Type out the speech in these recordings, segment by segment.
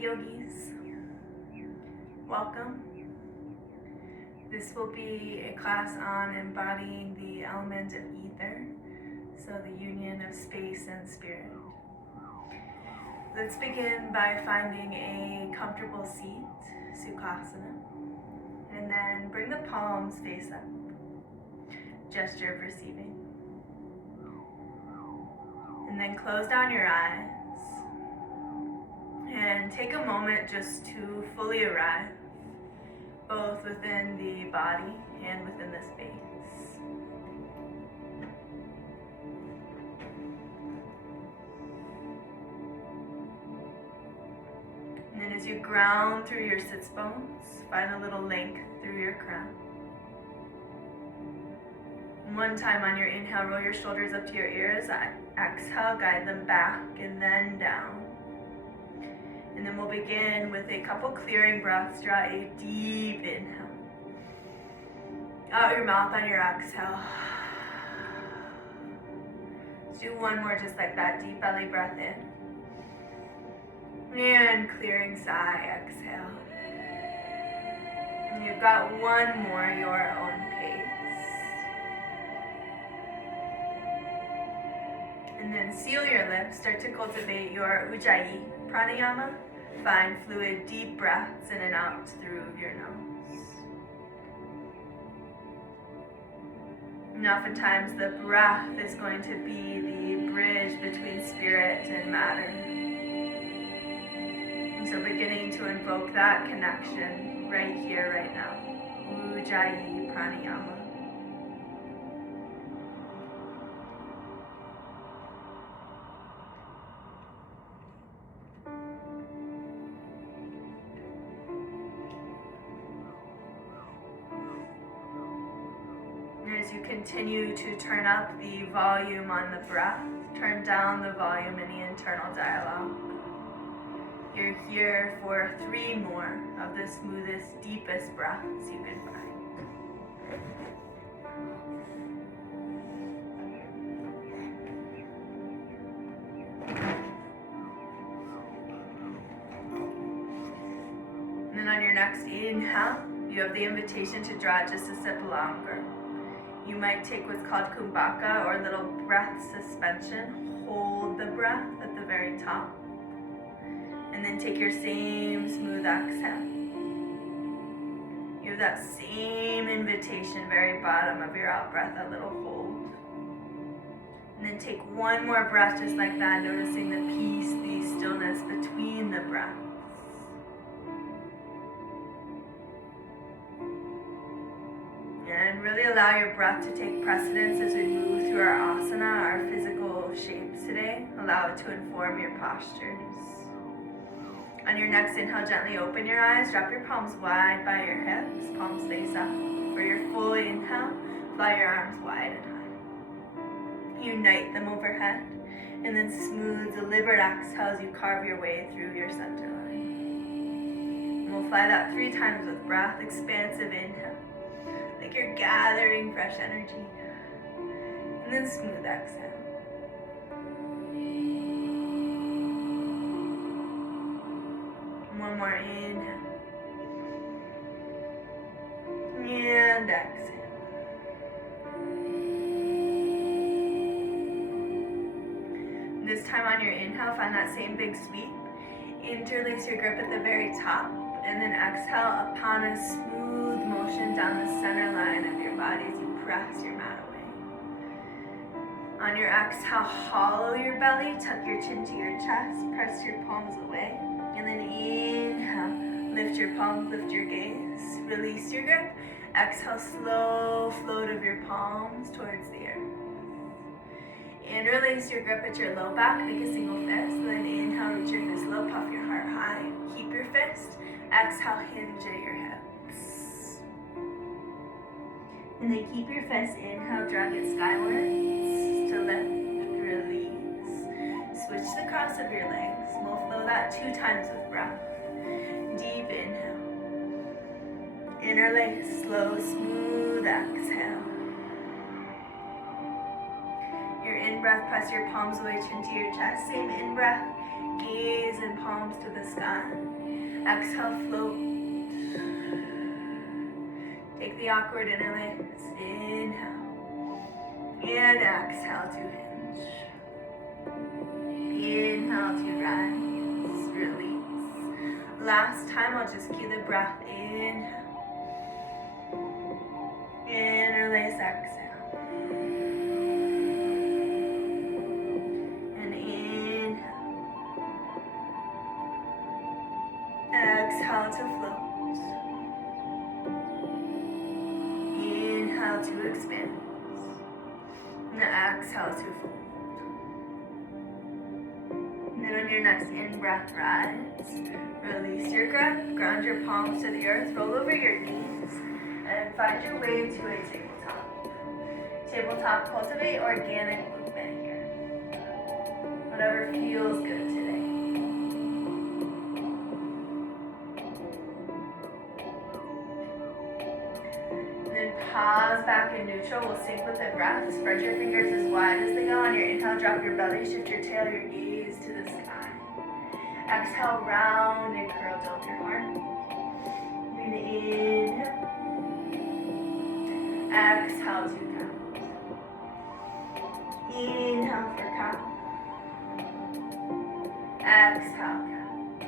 yogis. Welcome. This will be a class on embodying the element of ether, so the union of space and spirit. Let's begin by finding a comfortable seat, Sukhasana, and then bring the palms face up, gesture of receiving. And then close down your eyes and take a moment just to fully arrive, both within the body and within the space. And then as you ground through your sits bones, find a little length through your crown. And one time on your inhale, roll your shoulders up to your ears. Exhale, guide them back and then down. And then we'll begin with a couple clearing breaths. Draw a deep inhale. Out your mouth on your exhale. Let's do one more just like that. Deep belly breath in. And clearing sigh, exhale. And you've got one more, your own pace. And then seal your lips. Start to cultivate your Ujjayi pranayama. Find fluid, deep breaths in and out through your nose. And oftentimes the breath is going to be the bridge between spirit and matter. And so beginning to invoke that connection right here, right now. Ujjayi pranayama. As you continue to turn up the volume on the breath, turn down the volume in the internal dialogue. You're here for 3 more of the smoothest, deepest breaths you can find. And then on your next inhale, you have the invitation to draw just a sip longer. You might take what's called kumbhaka, or little breath suspension. Hold the breath at the very top. And then take your same smooth exhale. You have that same invitation, very bottom of your out breath, that little hold. And then take one more breath just like that, noticing the peace, the stillness between the breaths. And really allow your breath to take precedence as we move through our asana, our physical shapes today. Allow it to inform your postures. On your next inhale, gently open your eyes. Drop your palms wide by your hips. Palms face up. For your full inhale, fly your arms wide and high. Unite them overhead. And then smooth, deliberate exhale as you carve your way through your center line. And we'll fly that 3 times with breath. Expansive inhale, like you're gathering fresh energy. And then smooth exhale. One more inhale. And exhale. This time on your inhale, find that same big sweep. Interlace your grip at the very top. And then exhale upon a smooth motion down the center line of your body as you press your mat away. On your exhale, hollow your belly, tuck your chin to your chest, press your palms away. And then inhale, lift your palms, lift your gaze, release your grip. Exhale, slow float of your palms towards the earth. And release your grip at your low back, make a single fist. Then inhale, reach your fist low, puff your heart high. Keep your fist. Exhale, hinge at your hips. And then keep your fist. Inhale, drag it skywards to lift, release. Switch the cross of your legs. We'll flow that 2 times with breath. Deep inhale. Interlace, slow, smooth exhale. Your in-breath, press your palms away, chin to your chest. Same in-breath. Gaze and palms to the sky. Exhale, float. Take the awkward interlace. Inhale. And exhale to hinge. Inhale to rise. Release. Last time, I'll just cue the breath. Inhale. Interlace, exhale. And inhale. Exhale to float. Inhale to expand. And exhale to fold. And then on your next in-breath, rise. Release your grip. Ground your palms to the earth. Roll over your knees. And find your way to a tabletop. Tabletop, cultivate organic movement here. Whatever feels good today. Pause back in neutral. We'll sync with the breath. Spread your fingers as wide as they go. On your inhale, drop your belly. Shift your tail, your gaze to the sky. Exhale, round and curl. Tilt your heart. And inhale. Exhale to count. Inhale for count. Exhale, count.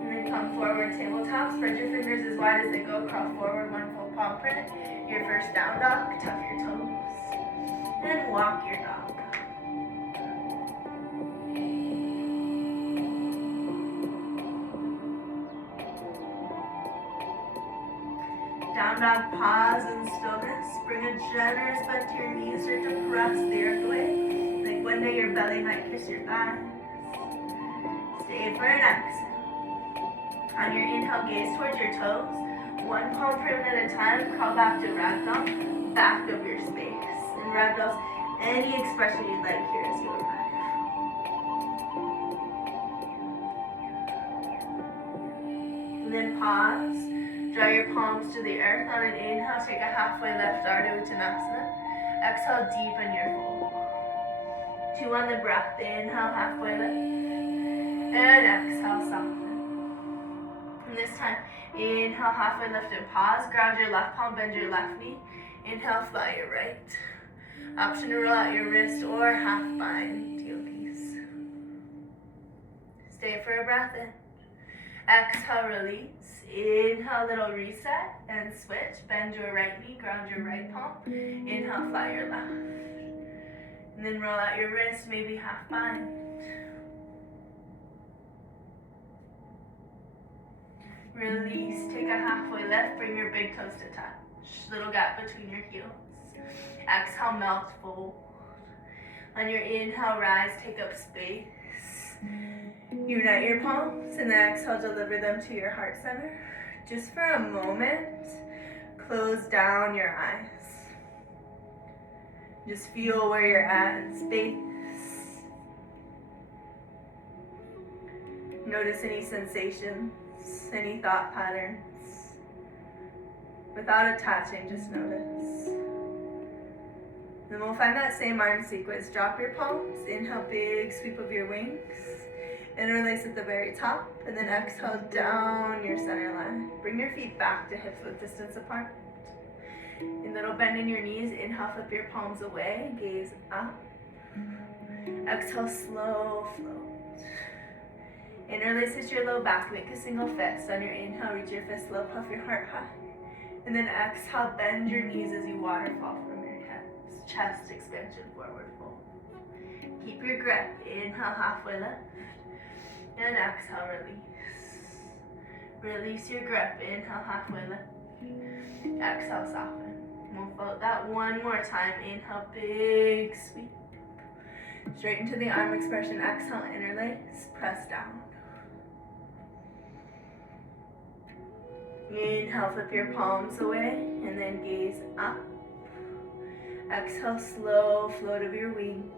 And then come forward, tabletop. Spread your fingers as wide as they go. Crawl forward, one full palm print. Your first down dog, tuck your toes, and walk your dog. Down dog, pause in stillness. Bring a generous bend to your knees. Start to press the earth away. Like one day your belly might kiss your thighs. Stay for an exhale. On your inhale, gaze towards your toes. One palm print at a time, crawl back to ragdoll, back of your space. And ragdolls, any expression you'd like here as you arrive. And then pause, draw your palms to the earth. On an inhale, take a halfway lift, Ardha Uttanasana. Exhale, deepen your fold. 2 on the breath, inhale, halfway lift. And exhale, soften. And this time, inhale, halfway lift and pause. Ground your left palm, bend your left knee. Inhale, fly your right. Option to roll out your wrist or half bind yogis. Stay for a breath in. Exhale, release. Inhale, little reset and switch. Bend your right knee, ground your right palm. Inhale, fly your left. And then roll out your wrist, maybe half bind. Release, take a halfway lift, bring your big toes to touch. Little gap between your heels. Exhale, melt, fold. On your inhale, rise, take up space. Unite your palms, and then exhale, deliver them to your heart center. Just for a moment, close down your eyes. Just feel where you're at in space. Notice any sensations, any thought patterns. Without attaching, just notice. Then we'll find that same arm sequence. Drop your palms, inhale, big sweep of your wings. Interlace at the very top, and then exhale down your center line. Bring your feet back to hips width distance apart. A little bend in your knees. Inhale, flip your palms away, gaze up. Exhale, slow float. Interlace at your low back, make a single fist. On your inhale, reach your fist low, puff your heart high. And then exhale, bend your knees as you waterfall from your hips. Chest expansion, forward fold. Keep your grip. Inhale, halfway lift. And exhale, release. Release your grip. Inhale, halfway lift. Exhale, soften. We'll float that one more time. Inhale, big sweep. Straight into the arm expression. Exhale, interlace. Press down. Inhale, flip your palms away, and then gaze up. Exhale, slow float of your wings.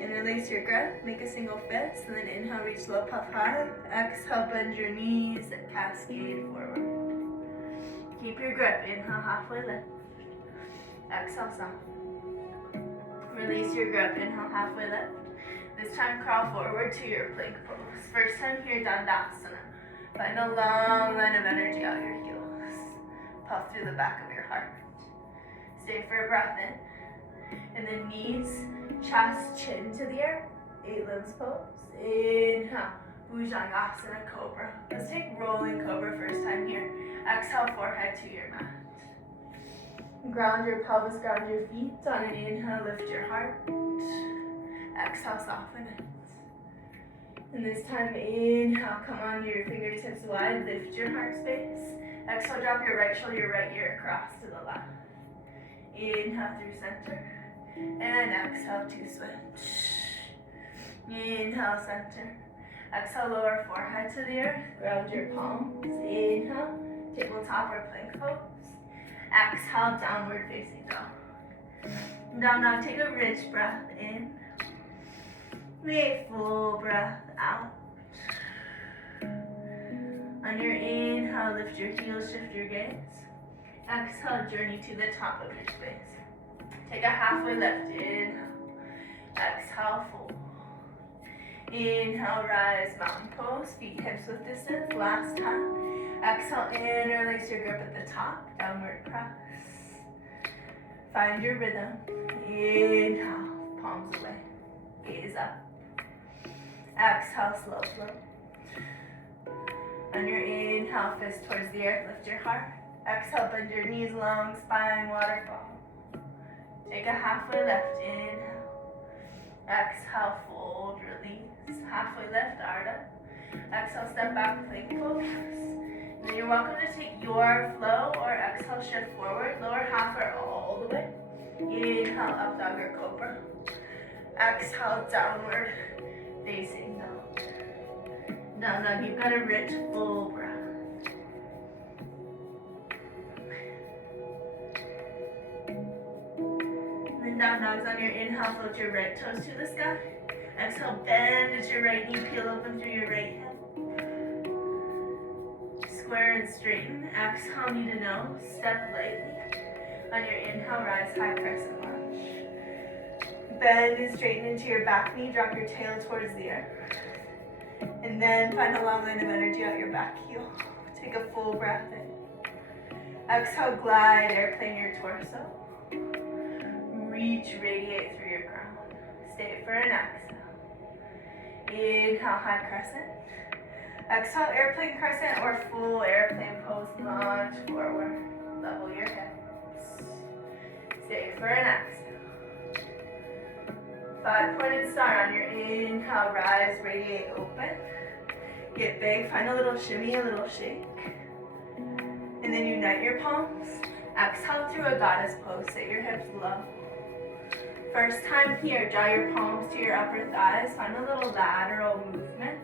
Interlace your grip, make a single fist, and then inhale, reach low, puff high. Exhale, bend your knees and cascade forward. Keep your grip, inhale, halfway lift. Exhale, soften. Release your grip, inhale, halfway lift. This time crawl forward to your plank pose. First time here, Dandasana. Find a long line of energy out your heels. Puff through the back of your heart. Stay for a breath in. And then knees, chest, chin to the earth. 8 limbs pose. Inhale. Bhujangasana Cobra. Let's take rolling Cobra first time here. Exhale, forehead to your mat. Ground your pelvis, ground your feet. On an inhale, lift your heart. Exhale, soften it. And this time, inhale, come onto your fingertips wide, lift your heart space. Exhale, drop your right shoulder, your right ear across to the left. Inhale through center. And exhale to switch. Inhale, center. Exhale, lower forehead to the earth. Ground your palms. Inhale, tabletop or plank pose. Exhale, downward facing dog. Down dog, take a rich breath in. A full breath out. On your inhale, lift your heels, shift your gaze. Exhale, journey to the top of your space. Take a halfway lift, inhale. Exhale, fold. Inhale, rise, mountain pose, feet hips width distance, last time. Exhale, interlace your grip at the top, downward press. Find your rhythm. Inhale, palms away, gaze up. Exhale, slow flow. On your inhale, fist towards the earth, lift your heart. Exhale, bend your knees, long spine, waterfall. Take a halfway lift, inhale. Exhale, fold, release. Halfway lift, Ardha. Exhale, step back, plank pose. Then you're welcome to take your flow or exhale, shift forward, lower half or all the way. Inhale, up dog or cobra. Exhale, downward facing dog. Down dog, you've got a rich, full breath. And then down dogs on your inhale, float your right toes to the sky. Exhale, bend at your right knee, peel open through your right hip. Square and straighten. Exhale, knee to nose. Step lightly. On your inhale, rise, high crescent lunge. Bend and straighten into your back knee. Drop your tail towards the earth. And then find a long line of energy out your back heel. Take a full breath in. Exhale, glide, airplane your torso. Reach, radiate through your crown. Stay for an exhale. Inhale, high crescent. Exhale, airplane crescent or full airplane pose. Launch forward. Level your hips. Stay for an exhale. 5-pointed star on your inhale. Rise, radiate, open. Get big. Find a little shimmy, a little shake. And then unite your palms. Exhale through a goddess pose. Sit your hips low. First time here, draw your palms to your upper thighs. Find a little lateral movement.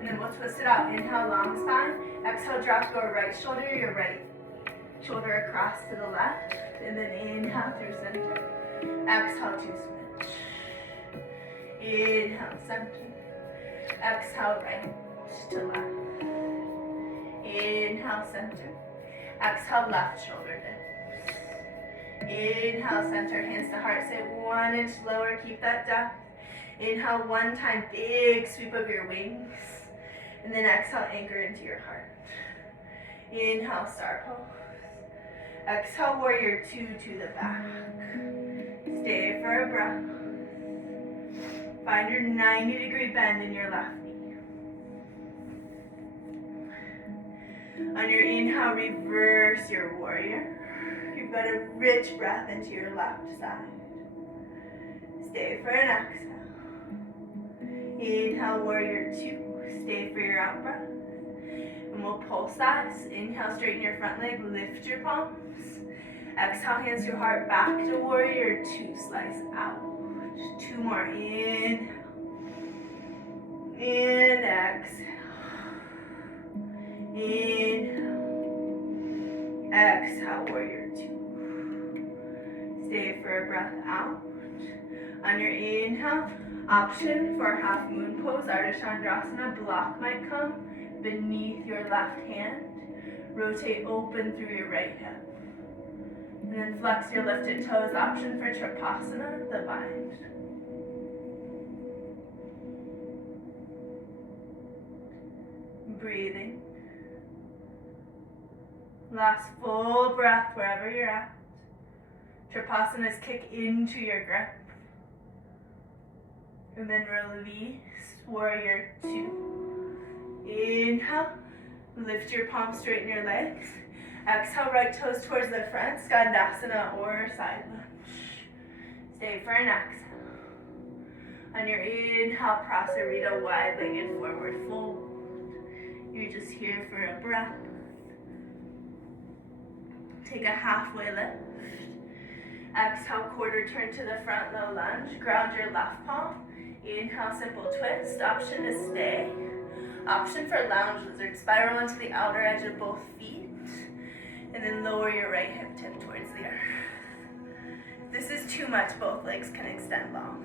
And then we'll twist it out. Inhale, long spine. Exhale, drop your right shoulder across to the left. And then inhale through center. Exhale to switch. Inhale, center. Exhale, right to left. Inhale, center. Exhale, left shoulder dips. Inhale, center, hands to heart. Sit 1 inch lower, keep that depth. Inhale, one time, big sweep of your wings. And then exhale, anchor into your heart. Inhale, star pose. Exhale, warrior 2 to the back. Stay for a breath. Find your 90-degree bend in your left knee. On your inhale, reverse your warrior. You've got a rich breath into your left side. Stay for an exhale. Inhale, warrior 2. Stay for your out breath. And we'll pulse that. Inhale, straighten your front leg, lift your palms. Exhale, hands to heart, back to warrior 2. Slice out. 2 more. Inhale. And exhale. Inhale. Exhale, warrior 2. Stay for a breath out. On your inhale, option for half moon pose, Ardha Chandrasana. Block might come beneath your left hand. Rotate open through your right hip. And then flex your lifted toes, option for Trikonasana, the bind. Breathing. Last full breath wherever you're at. Trikonasana, kick into your grip. And then release, warrior two. Inhale, lift your palms, straighten your legs. Exhale, right toes towards the front, Skandasana or side lunge. Stay for an exhale. On your inhale, Prasarita, wide-legged forward fold. You're just here for a breath. Take a halfway lift. Exhale, quarter turn to the front, low lunge. Ground your left palm. Inhale, simple twist. Option to stay. Option for lounge lizard. Spiral onto the outer edge of both feet. And then lower your right hip tip towards the earth. If this is too much, both legs can extend long.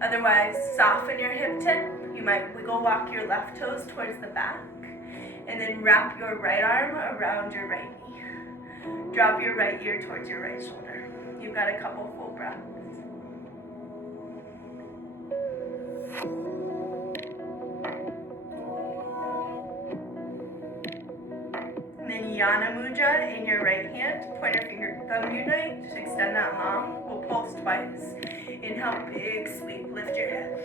Otherwise, soften your hip tip. You might wiggle walk your left toes towards the back. And then wrap your right arm around your right knee. Drop your right ear towards your right shoulder. You've got a couple full breaths. And then Yana Mudra in your right hand. Pointer finger, thumb unite. Just extend that long. We'll pulse twice. Inhale, big sweep. Lift your hips.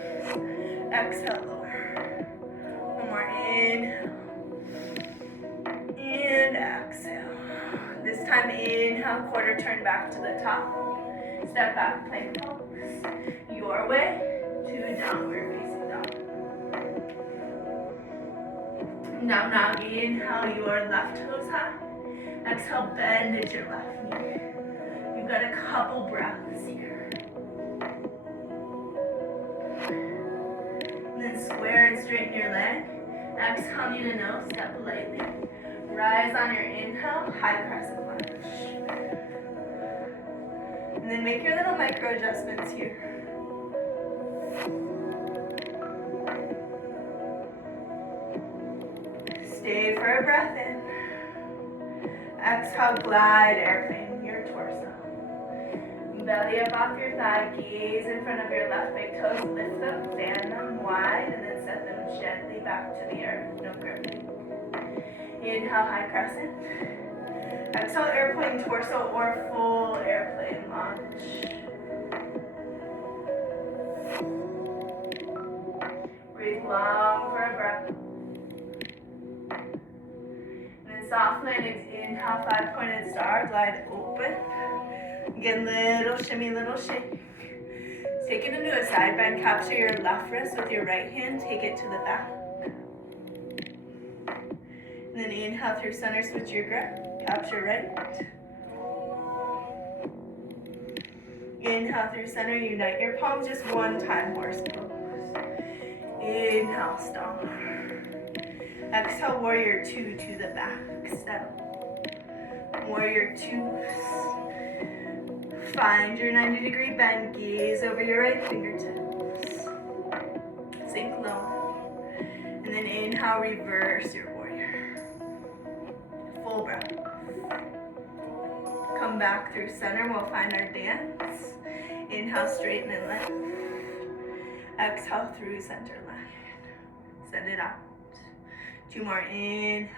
Exhale, lower. One more. Inhale. And exhale. This time, inhale, quarter turn back to the top. Step back, plank pose. Your way to downward facing dog. Now, inhale, your left toes high. Exhale, bend at your left knee. You've got a couple breaths here. And then square and straighten your leg. Exhale, knee to nose, step lightly. Rise on your inhale, high crescent lunge. And then make your little micro adjustments here. Stay for a breath in. Exhale, glide, airplane, your torso. Belly up off your thigh, gaze in front of your left big toes, lift them, fan them wide, and then set them gently back to the earth, no gripping. Inhale, high crescent. Exhale, airplane torso or full airplane launch. Breathe long for a breath. And then soft landings, inhale, 5-pointed star, glide open. Again, little shimmy, little shake. Take it into a side bend, capture your left wrist with your right hand, take it to the back. And then inhale through center, switch your grip, capture right. Inhale through center, unite your palms just one time, horse pose. Inhale, stomp. Exhale, warrior two to the back, step. Warrior two. Find your 90-degree bend, gaze over your right fingertips. Sink low. And then inhale, reverse your warrior. Full breath. Come back through center, we'll find our dance. Inhale, straighten and lift. Exhale through center line. Send it out. 2 more, inhale.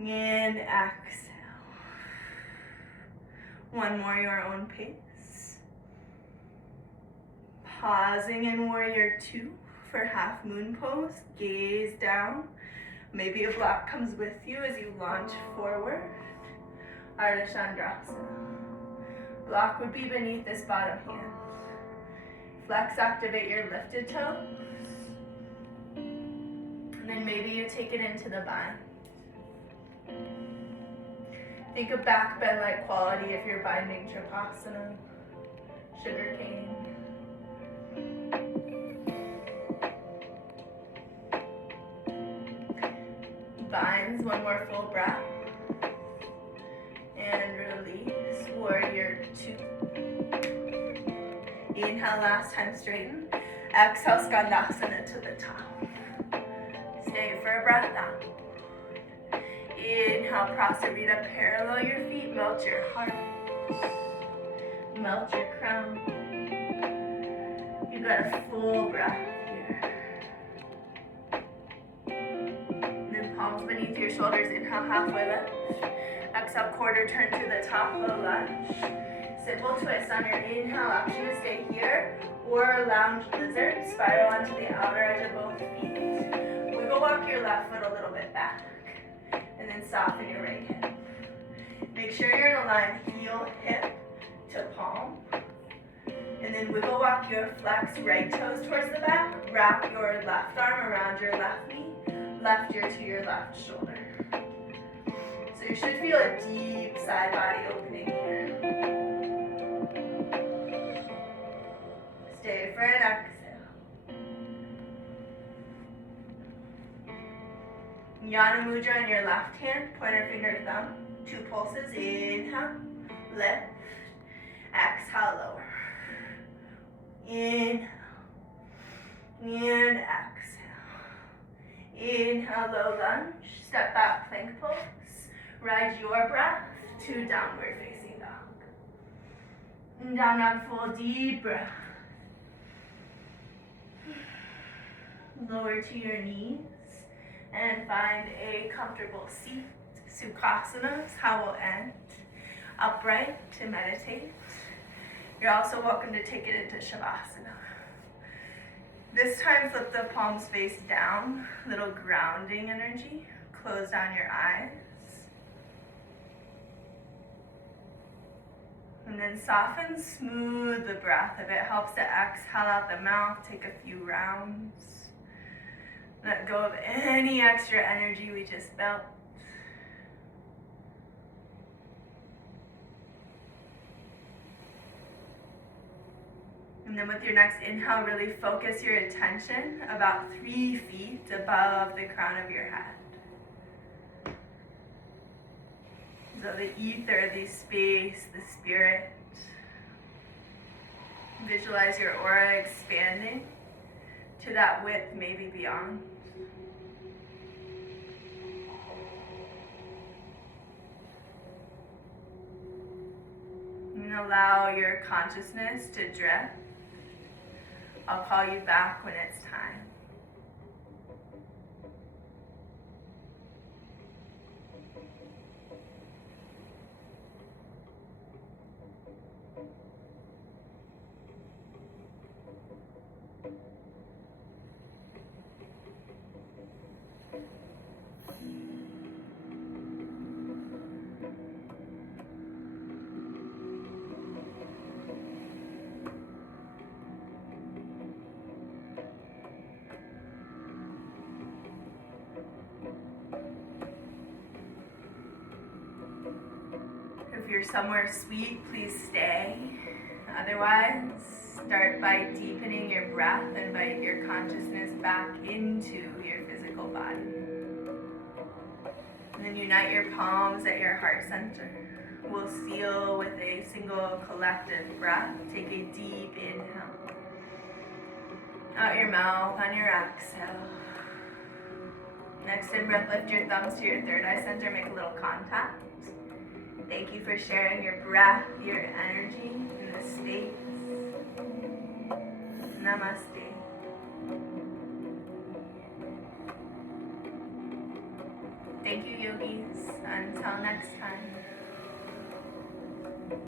And exhale. 1 more, your own pace. Pausing in warrior 2 for half moon pose. Gaze down. Maybe a block comes with you as you launch forward. Ardha Chandrasana. Block would be beneath this bottom hand. Flex, activate your lifted toes. And then maybe you take it into the bind. Think of back bend-like quality if you're binding Trikonasana, sugar cane. Binds, 1 more full breath. And release, warrior 2. Inhale, last time straighten. Exhale, Skandasana to the top. Stay for a breath out. Inhale, Prasarita, parallel your feet, melt your heart, melt your crown. You got a full breath here. And then palms beneath your shoulders, inhale, halfway lift. Exhale, quarter turn to the top, low lunge. Simple twist on your inhale, option to stay here, or lounge lizard, spiral onto the outer edge of both feet. Wiggle walk your left foot a little bit back, and then soften your right hip. Make sure you're in a line, heel, hip to palm, and then wiggle walk your flex right toes towards the back, wrap your left arm around your left knee, left ear to your left shoulder. So you should feel a deep side body opening here. Stay for an exhale. Jnana Mudra in your left hand, pointer finger, thumb, 2 pulses. Inhale, lift, exhale, lower. Inhale, and exhale. Inhale, low lunge, step back, plank pose. Ride your breath to downward facing dog. And down dog, full deep breath. Lower to your knees and find a comfortable seat. Sukhasana is how we'll end. Upright to meditate. You're also welcome to take it into Shavasana. This time flip the palms face down, little grounding energy. Close down your eyes. And then soften, smooth the breath. If it helps to exhale out the mouth, take a few rounds. Let go of any extra energy we just felt. And then with your next inhale, really focus your attention about 3 feet above the crown of your head. So the ether, the space, the spirit. Visualize your aura expanding to that width, maybe beyond. And allow your consciousness to drift. I'll call you back when it's time. If you're somewhere sweet, please stay. Otherwise, start by deepening your breath and invite your consciousness back into your physical body. And then unite your palms at your heart center. We'll seal with a single collective breath. Take a deep inhale. Out your mouth on your exhale. Next in breath, lift your thumbs to your third eye center, make a little contact. Thank you for sharing your breath, your energy in this space. Namaste. Thank you, yogis. Until next time.